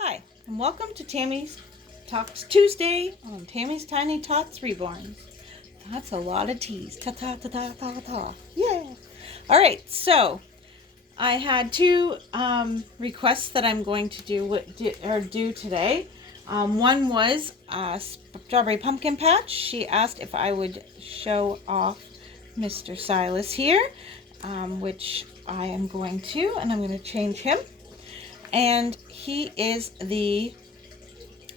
Hi, and welcome to Tammy's Talks Tuesday on Tammy's Tiny Tots Reborn. That's a lot of T's. Ta ta ta ta ta ta. Yeah. All right, so I had two requests that I'm going to do today. One was Strawberry Pumpkin Patch. She asked if I would show off Mr. Silas here, which I am going to, and I'm going to change him. And he is the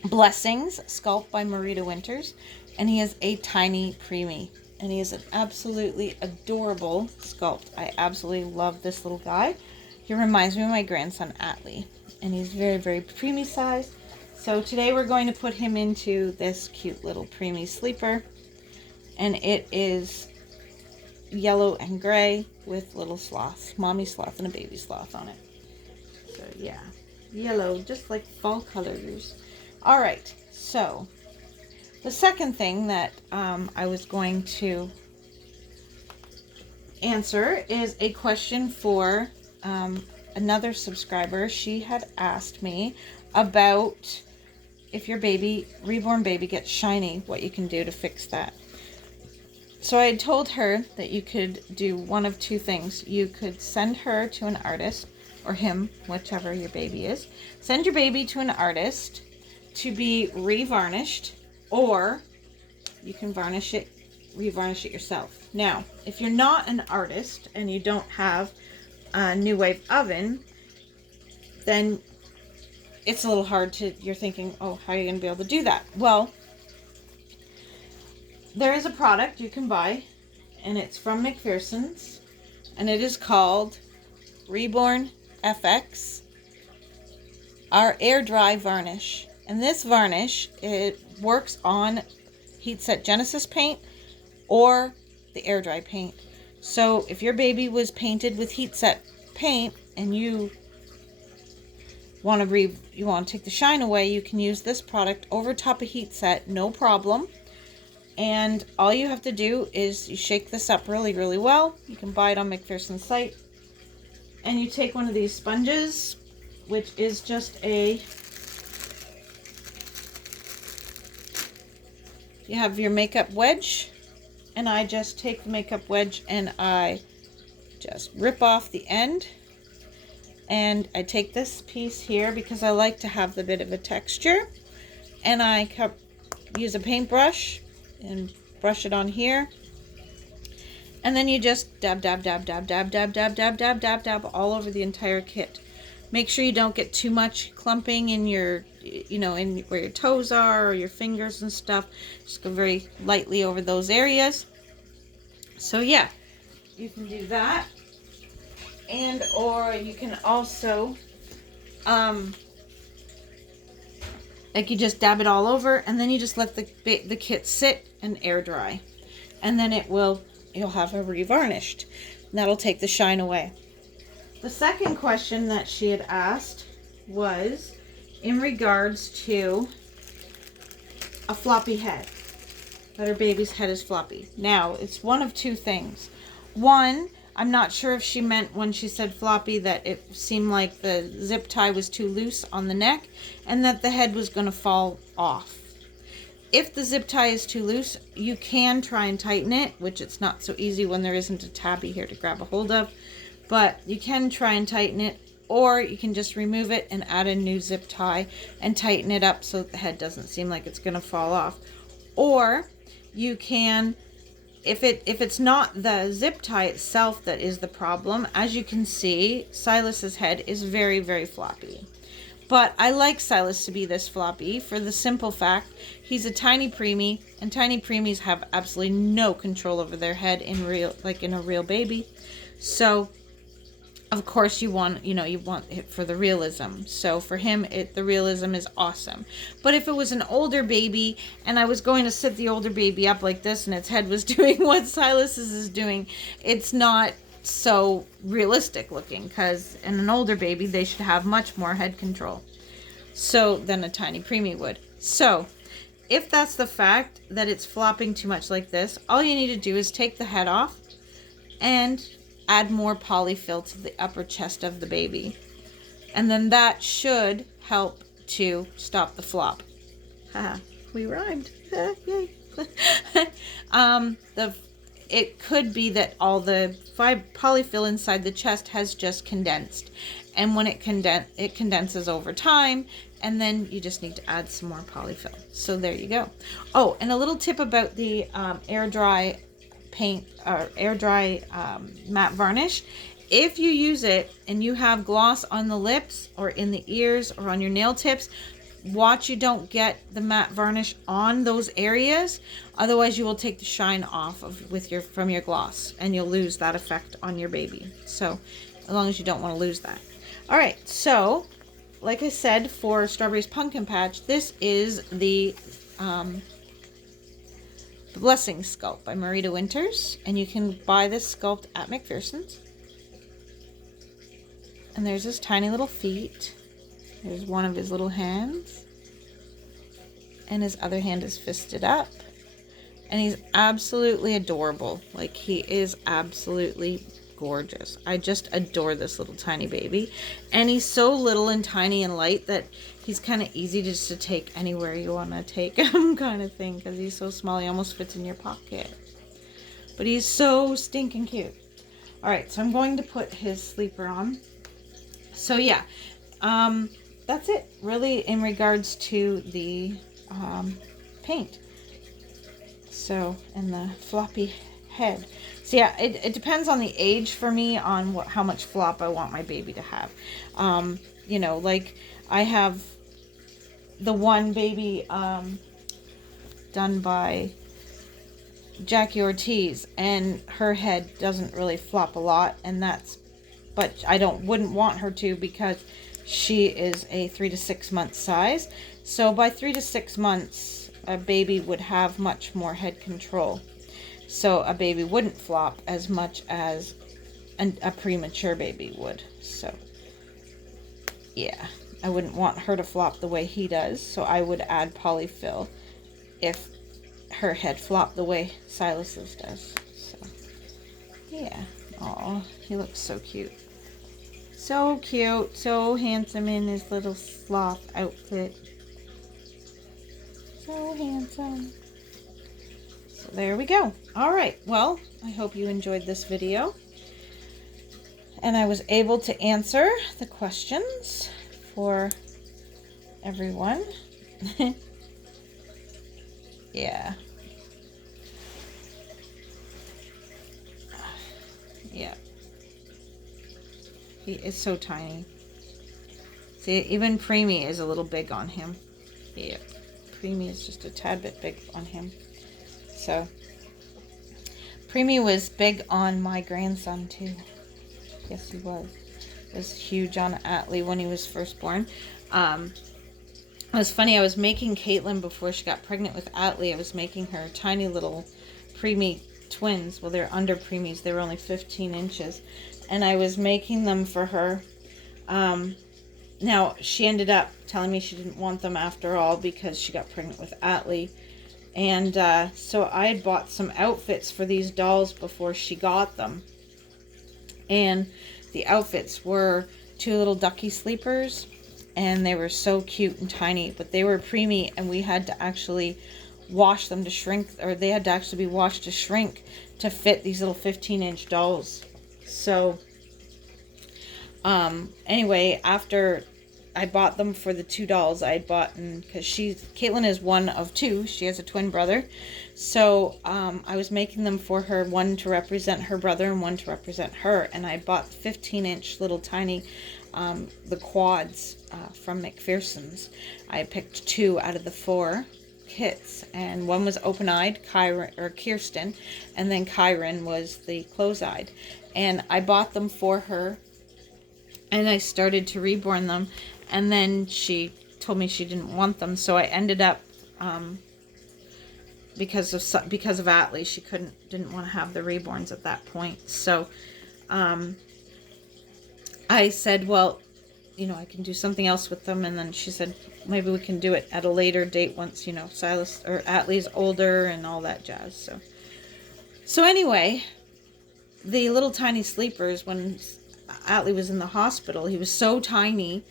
Blessings sculpt by Marita Winters, and he is a tiny preemie, and he is an absolutely adorable sculpt. I absolutely love this little guy. He reminds me of my grandson Atlee, and he's very, very preemie size. So today we're going to put him into this cute little preemie sleeper, and it is yellow and gray with little sloths, mommy sloth and a baby sloth on it. So yeah, yellow, just like fall colors. All right, so the second thing that I was going to answer is a question for another subscriber. She had asked me about if your reborn baby gets shiny, what you can do to fix that. So I had told her that you could do one of two things. You could send her to an artist, or him, whichever your baby is. Send your baby to an artist to be revarnished, or you can revarnish it yourself. Now, if you're not an artist and you don't have a New Wave oven, then it's a little hard you're thinking, oh, how are you going to be able to do that? Well, there is a product you can buy, and it's from McPherson's, and it is called Reborn FX, our air dry varnish. And this varnish, it works on heat set Genesis paint or the air dry paint. So if your baby was painted with heat set paint and you want to take the shine away, you can use this product over top of heat set, no problem. And all you have to do is you shake this up really, really well. You can buy it on McPherson's site. And you take one of these sponges, which is just you have your makeup wedge, and I just take the makeup wedge and I just rip off the end. And I take this piece here because I like to have the bit of a texture, and I use a paintbrush and brush it on here. And then you just dab, dab, dab, dab, dab, dab, dab, dab, dab, dab, dab all over the entire kit. Make sure you don't get too much clumping in your, in where your toes are or your fingers and stuff. Just go very lightly over those areas. So yeah, you can do that. And or you can also, you just dab it all over, and then you just let the kit sit and air dry. And then you'll have a revarnished. That'll take the shine away. The second question that she had asked was in regards to a floppy head, that her baby's head is floppy. Now, it's one of two things. One, I'm not sure if she meant when she said floppy that it seemed like the zip tie was too loose on the neck and that the head was going to fall off. If the zip tie is too loose, you can try and tighten it, which it's not so easy when there isn't a tabby here to grab a hold of. But you can try and tighten it, or you can just remove it and add a new zip tie and tighten it up so that the head doesn't seem like it's going to fall off. Or you can, if it's not the zip tie itself that is the problem, as you can see, Silas's head is very, very floppy. But I like Silas to be this floppy for the simple fact he's a tiny preemie, and tiny preemies have absolutely no control over their head in a real baby. So, of course, you want it for the realism. So for him, the realism is awesome. But if it was an older baby and I was going to sit the older baby up like this and its head was doing what Silas's is doing, it's not so realistic looking, because in an older baby they should have much more head control than a tiny preemie would. So if that's the fact that it's flopping too much like this, all you need to do is take the head off and add more polyfill to the upper chest of the baby, and then that should help to stop the flop. Haha, we rhymed. Yay. It could be that all the polyfill inside the chest has just condensed, and when it condenses over time, and then you just need to add some more polyfill. So there you go. Oh, and a little tip about the air dry paint or air dry matte varnish. If you use it and you have gloss on the lips or in the ears or on your nail tips, watch you don't get the matte varnish on those areas. Otherwise you will take the shine off from your gloss, and you'll lose that effect on your baby. So as long as you don't want to lose that. All right, so like I said, for Strawberry's Pumpkin Patch, this is the Blessing Sculpt by Marita Winters, and you can buy this sculpt at McPherson's. And there's his tiny little feet. There's one of his little hands, and his other hand is fisted up, and he's absolutely adorable. Like, he is absolutely gorgeous. I just adore this little tiny baby, and he's so little and tiny and light that he's kind of easy just to take anywhere you want to take him, kind of thing, because he's so small he almost fits in your pocket. But he's so stinking cute. All right, so I'm going to put his sleeper on. So yeah, that's it really in regards to the paint. So, and the floppy head. So yeah, it depends on the age for me on how much flop I want my baby to have. You know, like I have the one baby done by Jackie Ortiz, and her head doesn't really flop a lot, and but I wouldn't want her to, because she is a 3 to 6 month size. So by 3 to 6 months, a baby would have much more head control. So a baby wouldn't flop as much as a premature baby would. So yeah, I wouldn't want her to flop the way he does. So I would add polyfill if her head flopped the way Silas's does. So yeah. Oh, he looks so cute. So cute, so handsome in his little sloth outfit. So handsome. So there we go. All right, well, I hope you enjoyed this video, and I was able to answer the questions for everyone. Yeah. Yeah. He is so tiny. See, even Preemie is a little big on him. Yeah. Preemie is just a tad bit big on him. So, Preemie was big on my grandson too. Yes, he was. It was huge on Atlee when he was first born. It was funny, I was making Caitlin before she got pregnant with Atlee. I was making her tiny little Preemie twins. Well, they're under Preemies. They were only 15 inches. And I was making them for her. Now, she ended up telling me she didn't want them after all because she got pregnant with Atlee. And so I had bought some outfits for these dolls before she got them. And the outfits were 2 little ducky sleepers. And they were so cute and tiny. But they were preemie, and we had to actually wash them to shrink. Or they had to actually be washed to shrink to fit these little 15-inch dolls. So, anyway, after I bought them for the 2 dolls I had bought, because Caitlin is one of 2. She has a twin brother. So, I was making them for her, one to represent her brother and one to represent her. And I bought 15-inch little tiny, the quads from McPherson's. I picked 2 out of the 4 kits, and one was open-eyed, Kirsten, and then Kyron was the close-eyed. And I bought them for her, and I started to reborn them, and then she told me she didn't want them, so I ended up, because of Atlee, she didn't want to have the reborns at that point. So I said, well, you know, I can do something else with them. And then she said, maybe we can do it at a later date once, you know, Silas or Atlee's older and all that jazz. So anyway, the little tiny sleepers, when Atlee was in the hospital, he was so tiny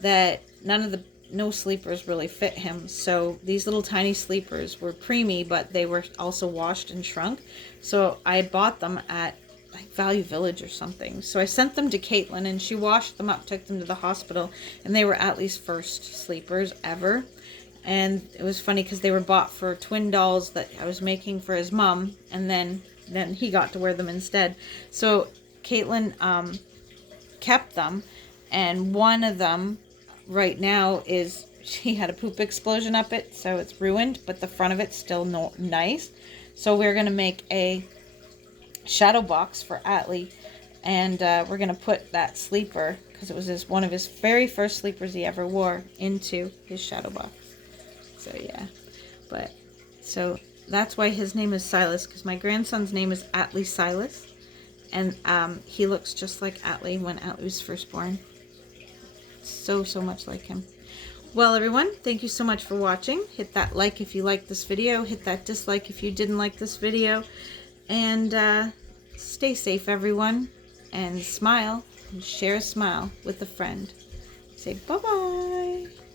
that none of the no sleepers really fit him. So these little tiny sleepers were preemie, but they were also washed and shrunk. So I had bought them at like Value Village or something. So I sent them to Caitlin, and she washed them up, took them to the hospital, and they were Atlee's first sleepers ever. And it was funny because they were bought for twin dolls that I was making for his mom, and then he got to wear them instead. So Caitlin kept them, and one of them right now is, she had a poop explosion up it, so it's ruined, but the front of it's still nice. So we're going to make a shadow box for Atlee, and we're going to put that sleeper, because it was one of his very first sleepers he ever wore, into his shadow box. So yeah, but so that's why his name is Silas, because my grandson's name is Atlee Silas, and he looks just like Atlee when Atlee was first born. So much like him. Well, everyone, thank you so much for watching. Hit that like if you liked this video. Hit that dislike if you didn't like this video. And stay safe, everyone. And smile. And share a smile with a friend. Say bye-bye.